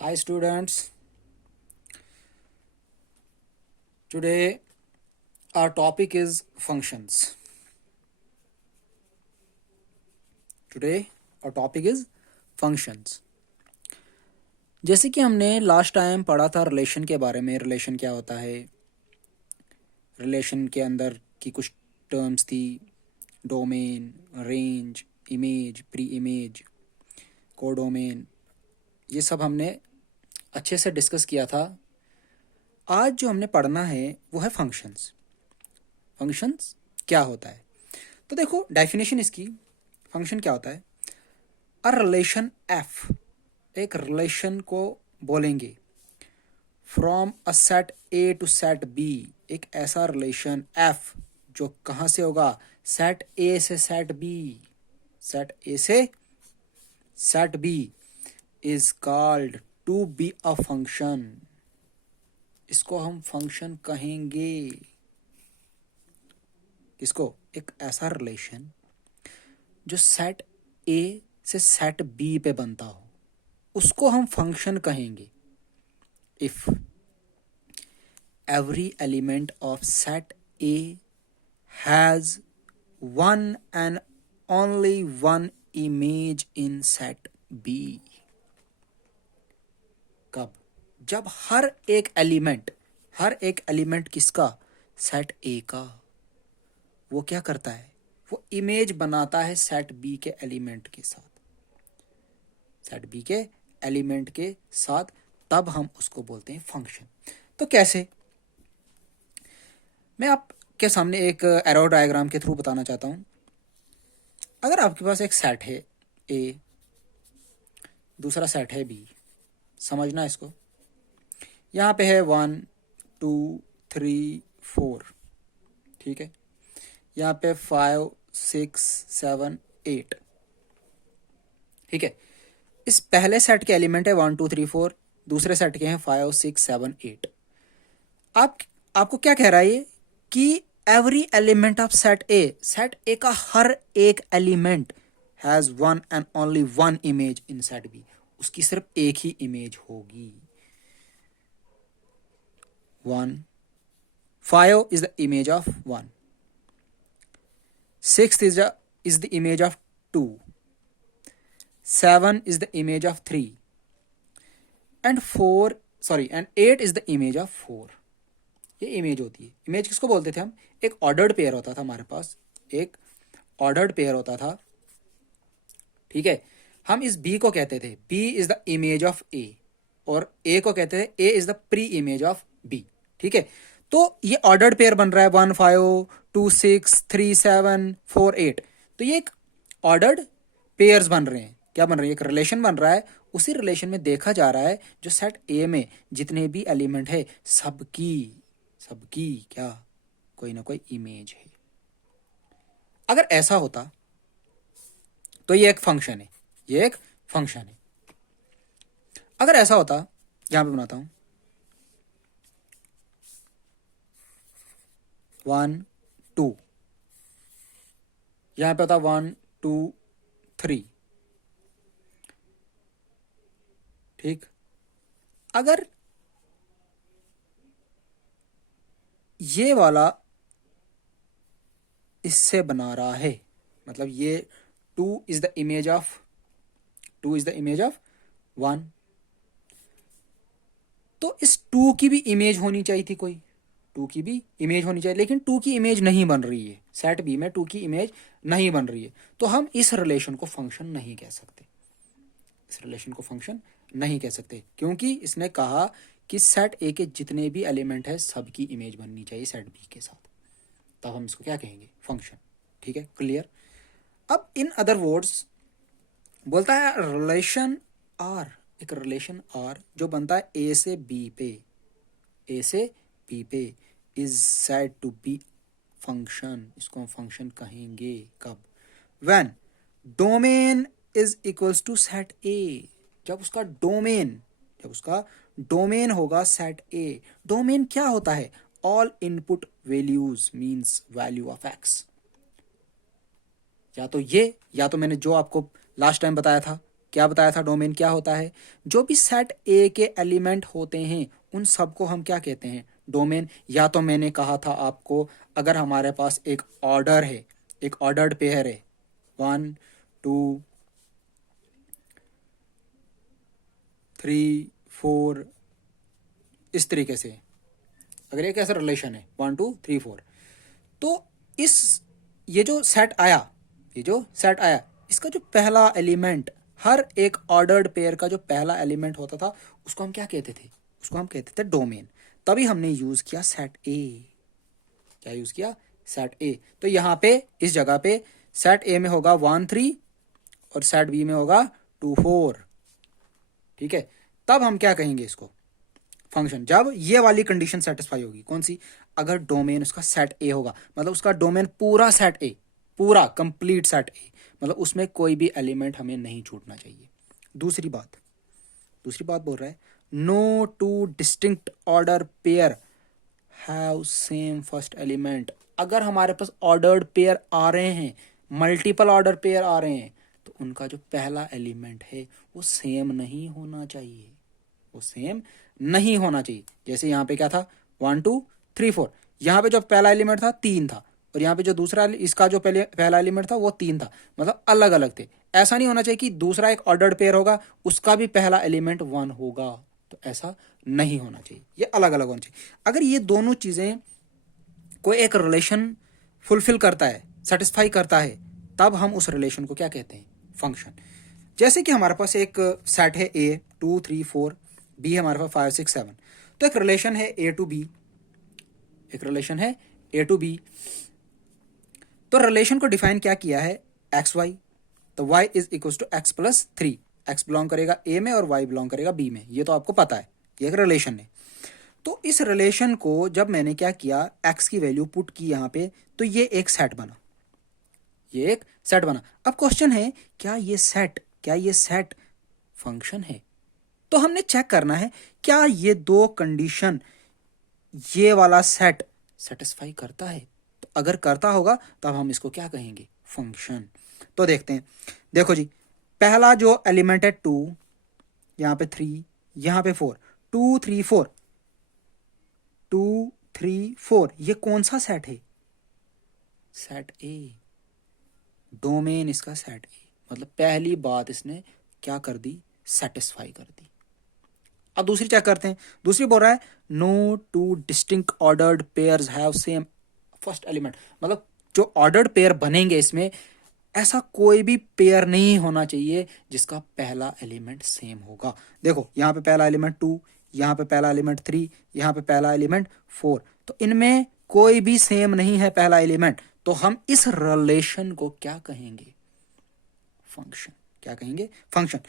Hi students, today our topic is functions. Today our topic is functions. जैसे कि हमने last time पढ़ा था रिलेशन के बारे में, रिलेशन क्या होता है, रिलेशन के अंदर की कुछ टर्म्स थी, domain, range, image, pre image, codomain, ये सब हमने अच्छे से डिस्कस किया था। आज जो हमने पढ़ना है वो है फंक्शंस। फंक्शंस क्या होता है? तो देखो डेफिनेशन इसकी, फंक्शन क्या होता है? अ रिलेशन एफ, एक रिलेशन को बोलेंगे from a set A to set B, एक ऐसा रिलेशन एफ जो कहाँ से होगा? सेट ए से सेट बी, सेट ए से set B is called to be a function. इसको हम फंक्शन कहेंगे। इसको एक ऐसा रिलेशन जो सेट ए से सेट बी पे बनता हो उसको हम फंक्शन कहेंगे। If every element of set A has one and only one image in set B. कब? जब हर एक एलिमेंट किसका? सेट ए का। वो क्या करता है? वो इमेज बनाता है सेट बी के एलिमेंट के साथ, सेट बी के एलिमेंट के साथ, तब हम उसको बोलते हैं फंक्शन। तो कैसे? मैं आपके सामने एक एरो डायग्राम के थ्रू बताना चाहता हूँ। अगर आपके पास एक सेट है ए, दूसरा सेट है बी, समझना इसको। यहाँ पे है 1 2 3 4, ठीक है। यहाँ पे 5 6 7 8, ठीक है। इस पहले सेट के एलिमेंट है 1 2 3 4, दूसरे सेट के हैं 5 6 7 8। आपको क्या कह रहा है ये कि every element of set A का हर एक element has one and only one image in set B, उसकी सिर्फ एक ही इमेज होगी। 1 5 is the image of 1, 6 is the image of 2, 7 is the image of 3, and 8 is the image of 4। ये image होती है। इमेज किसको बोलते थे हम? एक ऑर्डर्ड पेयर होता था हमारे पास, एक ऑर्डर्ड पेयर होता था, ठीक है। हम इस बी को कहते थे B is the image of A, और ए को कहते थे A is the pre image of B, ठीक है। तो ये ऑर्डर्ड पेयर बन रहा है 1 5 2 6 3 7 4 8। तो ये एक ऑर्डर्ड पेयर्स बन रहे हैं। क्या बन रहे हैं? एक रिलेशन बन रहा है। उसी रिलेशन में देखा जा रहा है जो सेट ए में जितने भी एलिमेंट है सबकी क्या कोई ना कोई इमेज है। अगर ऐसा होता तो ये एक फंक्शन है, ये एक फंक्शन है। अगर ऐसा होता, यहां पे बनाता हूं 1 2, यहां पे होता 1 2 3, ठीक। अगर ये वाला इससे बना रहा है, मतलब ये 2 इज द इमेज ऑफ 1, तो इस 2 की भी इमेज होनी चाहिए थी, कोई 2 की भी इमेज होनी चाहिए, लेकिन 2 की इमेज नहीं बन रही है। सेट बी में 2 की इमेज नहीं बन रही है, तो हम इस रिलेशन को फंक्शन नहीं कह सकते। इस रिलेशन को फंक्शन नहीं कह सकते क्योंकि इसने कहा कि सेट ए के जितने भी एलिमेंट है सबकी इमेज बननी चाहिए सेट बी के साथ, तब हम इसको क्या कहेंगे? फंक्शन, ठीक है, क्लियर। अब इन अदर वर्ड्स बोलता है रिलेशन आर, एक रिलेशन आर जो बनता है ए से बी पे, ए से बी पे, is said to be function. इसको हम फंक्शन कहेंगे कब? When domain is equals to set A, जब उसका डोमेन होगा सेट ए। डोमेन क्या होता है? All input values means value of x. या तो ये, या तो मैंने जो आपको लास्ट टाइम बताया था क्या बताया था डोमेन क्या होता है? जो भी सेट ए के एलिमेंट होते हैं उन सबको हम क्या कहते हैं? डोमेन। या तो मैंने कहा था आपको, अगर हमारे पास एक ऑर्डर है, एक ऑर्डर्ड पेयर है, 1 2 3 4, इस तरीके से, अगर एक ऐसा रिलेशन है 1 2 3 4, तो इस ये जो सेट आया, ये जो सेट आया, इसका जो पहला एलिमेंट, हर एक ऑर्डर्ड पेयर का जो पहला एलिमेंट होता था उसको हम क्या कहते थे? उसको हम कहते थे डोमेन। तभी हमने यूज किया सेट ए। क्या यूज किया? सेट ए। तो यहाँ पे इस जगह पे सेट ए में होगा 1 3 और सेट बी में होगा 2 4। ठीक है, तब हम क्या कहेंगे इसको? फंक्शन। जब ये वाली कंडीशन सेटिस्फाई होगी, कौन सी? अगर डोमेन उसका सेट ए होगा, मतलब उसका डोमेन पूरा सेट ए, पूरा कंप्लीट सेट ए, मतलब उसमें कोई भी एलिमेंट हमें नहीं छूटना चाहिए। दूसरी बात बोल रहा है, no two distinct order pair have same first element. अगर हमारे पास ऑर्डर्ड पेयर आ रहे हैं, मल्टीपल ऑर्डर पेयर आ रहे हैं, तो उनका जो पहला एलिमेंट है वो सेम नहीं होना चाहिए, वो सेम नहीं होना चाहिए। जैसे यहाँ पे क्या था? 1 2 3 4। यहाँ पे जो पहला एलिमेंट था 3 था, और यहाँ पे जो दूसरा, इसका जो पहला एलिमेंट था वो 3 था, मतलब अलग अलग थे। ऐसा नहीं होना चाहिए कि दूसरा एक ऑर्डर्ड पेयर होगा उसका भी पहला एलिमेंट 1 होगा, तो ऐसा नहीं होना चाहिए, ये अलग अलग होना चाहिए। अगर ये दोनों चीजें कोई एक रिलेशन फुलफिल करता है, सेटिस्फाई करता है, तब हम उस रिलेशन को क्या कहते हैं? फंक्शन। जैसे कि हमारे पास एक सेट है ए 2 3 4, बी हमारे पास 5 6 7, तो एक रिलेशन है ए टू बी, एक रिलेशन है ए टू बी। तो रिलेशन को डिफाइन क्या किया है? X Y. तो y is equal to X plus 3। X belong करेगा ए में और y बिलोंग करेगा बी में, ये तो आपको पता है, ये एक रिलेशन है। तो इस रिलेशन को जब मैंने क्या किया, x की वैल्यू पुट की यहाँ पे, तो ये एक सेट बना, ये एक सेट बना। अब क्वेश्चन है, क्या ये सेट फंक्शन है? तो हमने चेक करना है क्या ये दो कंडीशन ये वाला सेट सेटिस्फाई करता है। तो अगर करता होगा तब हम इसको क्या कहेंगे? फंक्शन। तो देखते हैं, देखो जी, पहला जो एलिमेंट है 2, यहाँ पे 3, यहाँ पे 4, 2 3 4, 2 3 4, ये कौन सा सेट है? सेट ए। डोमेन इसका सेट ए, मतलब पहली बात इसने क्या कर दी? सेटिस्फाई कर दी। अब दूसरी चेक करते हैं। दूसरी बोल रहा है, no two distinct ordered pairs have same first element, मतलब जो ऑर्डर्ड पेयर बनेंगे इसमें ऐसा कोई भी पेयर नहीं होना चाहिए जिसका पहला एलिमेंट सेम होगा। देखो यहाँ पे पहला एलिमेंट 2, यहाँ पे पहला एलिमेंट 3, यहाँ पे पहला एलिमेंट 4, तो इनमें कोई भी सेम नहीं है पहला एलिमेंट, तो हम इस रिलेशन को क्या कहेंगे? फंक्शन। क्या कहेंगे? Function.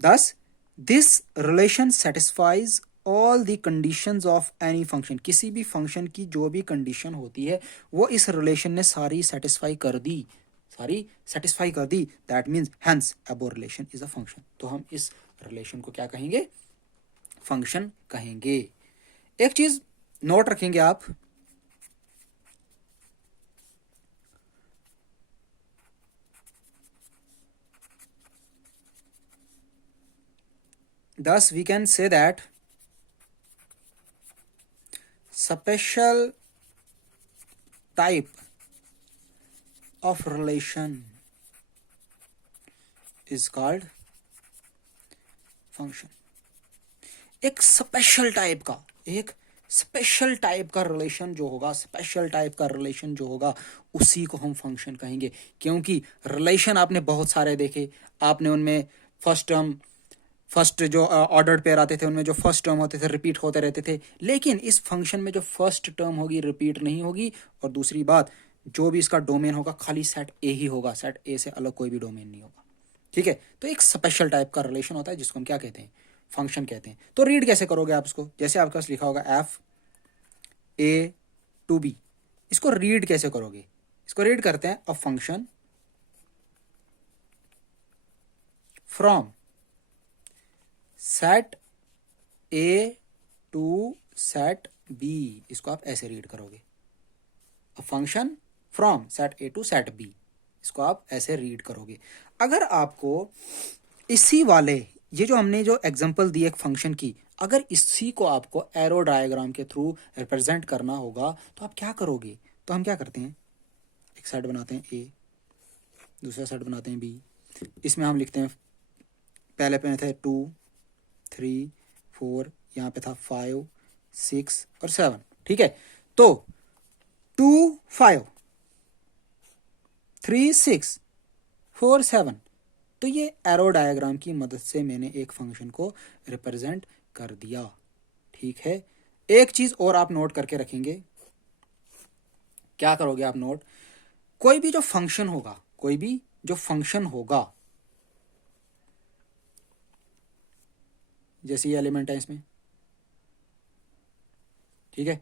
Thus, this relation satisfies all the conditions of any function। किसी भी फंक्शन की जो भी कंडीशन होती है वो इस रिलेशन ने सारी सेटिस्फाई कर दी, सारी सेटिस्फाई कर दी। That means hence above relation is a function. तो हम इस रिलेशन को क्या कहेंगे? फंक्शन कहेंगे। एक चीज नोट रखेंगे आप, thus we can say that special type of relation is called function। एक स्पेशल टाइप का रिलेशन जो होगा, स्पेशल टाइप का रिलेशन जो होगा उसी को हम फंक्शन कहेंगे। क्योंकि रिलेशन आपने बहुत सारे देखे, आपने उनमें फर्स्ट जो ऑर्डर्ड पेयर आते थे उनमें जो फर्स्ट टर्म होते थे रिपीट होते रहते थे, लेकिन इस फंक्शन में जो फर्स्ट टर्म होगी रिपीट नहीं होगी, और दूसरी बात जो भी इसका डोमेन होगा खाली सेट ए ही होगा, सेट ए से अलग कोई भी डोमेन नहीं होगा। ठीक है, तो एक स्पेशल टाइप का रिलेशन होता है जिसको हम क्या कहते हैं? फंक्शन कहते हैं। तो रीड कैसे करोगे आप इसको? जैसे आपके पास लिखा होगा एफ ए टू बी, इसको रीड कैसे करोगे? इसको रीड करते हैं, a function from set A to set B. इसको आप ऐसे रीड करोगे, a function from set A to set B, इसको आप ऐसे रीड करोगे। अगर आपको इसी वाले ये जो हमने जो एग्जांपल दी एक फंक्शन की, अगर इसी को आपको एरो डायग्राम के थ्रू रिप्रेजेंट करना होगा तो आप क्या करोगे? तो हम क्या करते हैं, एक सेट बनाते हैं ए, दूसरा सेट बनाते हैं बी, इसमें हम लिखते हैं पहले पे थे 2 3 4, यहाँ पे था 5 6 और 7, ठीक है। तो 2 5 3 6 4 7, तो ये एरो डायग्राम की मदद से मैंने एक फंक्शन को रिप्रेजेंट कर दिया, ठीक है। एक चीज और आप नोट करके रखेंगे, क्या करोगे आप नोट, कोई भी जो फंक्शन होगा, कोई भी जो फंक्शन होगा, जैसे ये एलिमेंट है इसमें, ठीक है,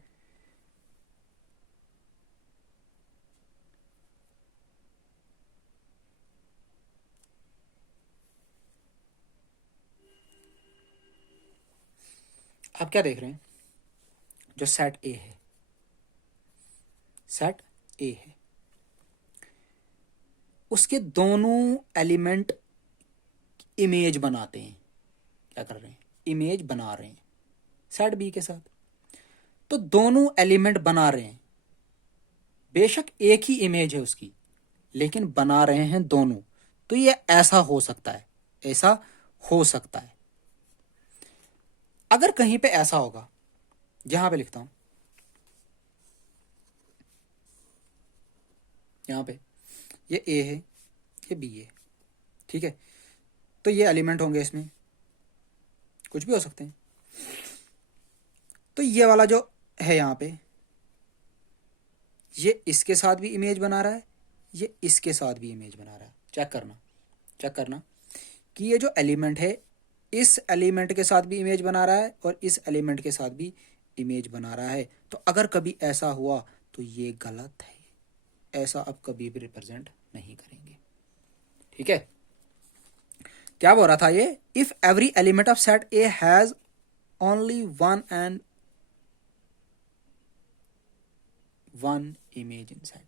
आप क्या देख रहे हैं, जो सेट ए है, सेट ए है, उसके दोनों एलिमेंट इमेज बनाते हैं, क्या कर रहे हैं, इमेज बना रहे हैं सेट बी के साथ। तो दोनों एलिमेंट बना रहे हैं, बेशक एक ही इमेज है उसकी, लेकिन बना रहे हैं दोनों। तो ये ऐसा हो सकता है, ऐसा हो सकता है। अगर कहीं पे ऐसा होगा, यहां पे लिखता हूं, यहां पे ये ए है, ये बी है, ठीक है। तो ये एलिमेंट होंगे, इसमें कुछ भी हो सकते हैं। तो ये वाला जो है यहां पे, ये इसके साथ भी इमेज बना रहा है, ये इसके साथ भी इमेज बना रहा है। चेक करना, चेक करना कि ये जो एलिमेंट है इस एलिमेंट के साथ भी इमेज बना रहा है और इस एलिमेंट के साथ भी इमेज बना रहा है। तो अगर कभी ऐसा हुआ तो ये गलत है, ऐसा अब कभी भी रिप्रेजेंट नहीं करेंगे, ठीक है। क्या बोल रहा था ये, if every element of set A has only one image in set